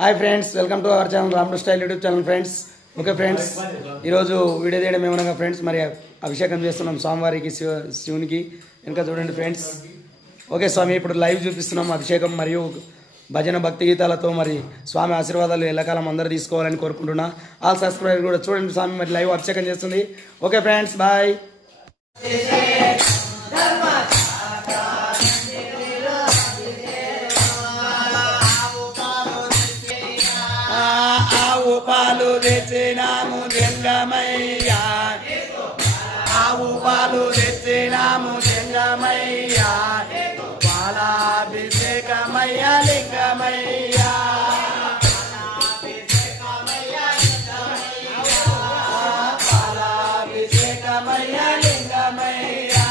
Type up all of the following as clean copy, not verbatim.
Hi friends, welcome to our channel Ramdu style YouTube channel friends. Okay friends, ఈరోజు video తీయడం ఏమనగా friends, మరి అభిషేకం చేస్తున్నాం స్వామివారికి, శివునికి. ఇంకా చూడండి ఫ్రెండ్స్. ఓకే స్వామి, ఇప్పుడు లైవ్ చూపిస్తున్నాం అభిషేకం మరియు భజన భక్తి గీతాలతో. మరి స్వామి ఆశీర్వాదాలు ఎల్లకాలం అందరూ తీసుకోవాలని కోరుకుంటున్నా. ఆల్ సబ్స్క్రైబర్ కూడా చూడండి స్వామి మరి లైవ్ అభిషేకం చేస్తుంది. Okay friends, bye. ఆవు పాలు తెచ్చినాము జంగమయ్యా, ఆవు పాలు తెచ్చినాము జంగమయ్యా, పాలాభిషేకమయ్యా లింగమయ్యా, పాలాభిషేకమయ్యా లింగమయ్యా,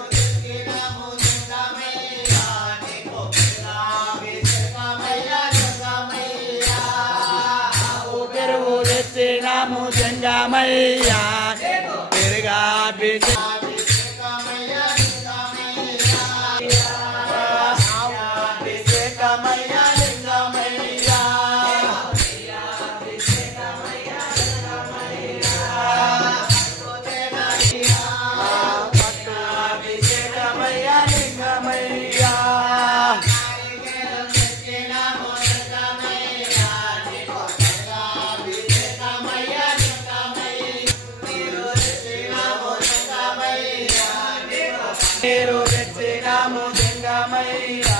పెరుగు తెచ్చినాము జంగమయ్యా, పెరుగాభిషేకమయ్యా లింగమయ్యా, పట్టాభిషేకమయ్యా లింగమయ్యా, నీరు తెచ్చినాము జంగమయ్యా,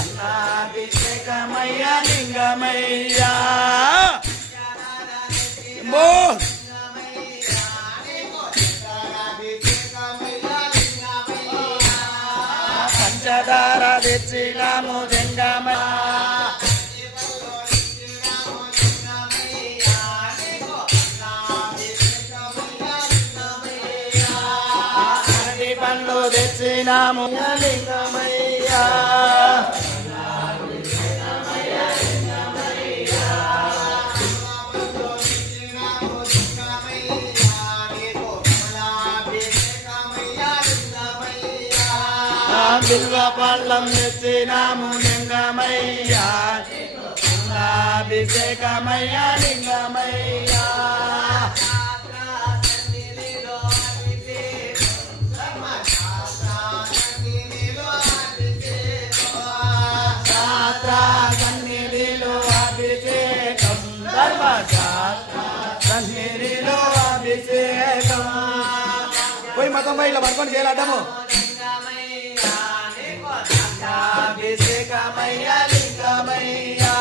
అన్నాభిషేకమయ్యా లింగమయ్యా, పంచదార తెచ్చినాము జంగమయ్యా, పండ్లు తెచ్చినాము లింగమయ్యా, బిల్వ పళ్ళం తెచ్చినాము లింగమయ్యా, అభిషేకమయ్యా లింగమయ్యా, సన్నిధిలో అభిషేకం, సన్నిధిలో అభిషేకం. పోయి మొత్తం పోయి ఇలా పడుకొని చేయాలడ్డము. అభిషేకమయ్యా లింగమయ్యా,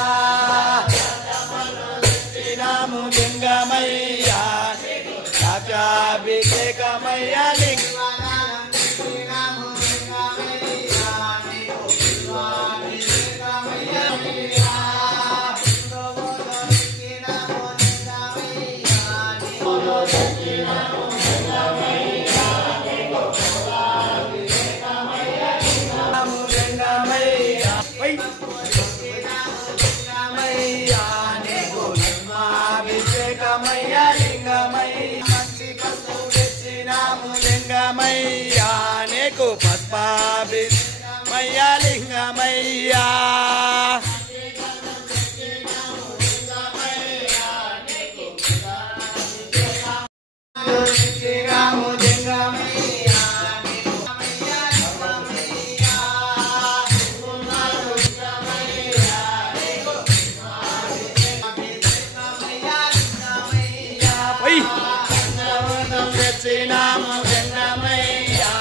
నాము లింగమయ్యా, అభిషేకమయ్యా లింగమయ్యా, లింగమయ్యా, నీకు పద్మాభిషేకమయ్యా లింగమయ్యా, తెచ్చినాము జంగమయ్యా,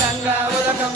గంగా ఉదకం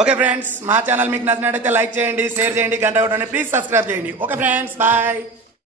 ఓకే ఫ్రెండ్స్, మా ఛానల్ మీకు నచ్చినట్టయితే లైక్ చేయండి, షేర్ చేయండి, గంట కొట్టండి, ప్లీజ్ సబ్స్క్రైబ్ చేయండి. Okay friends, bye.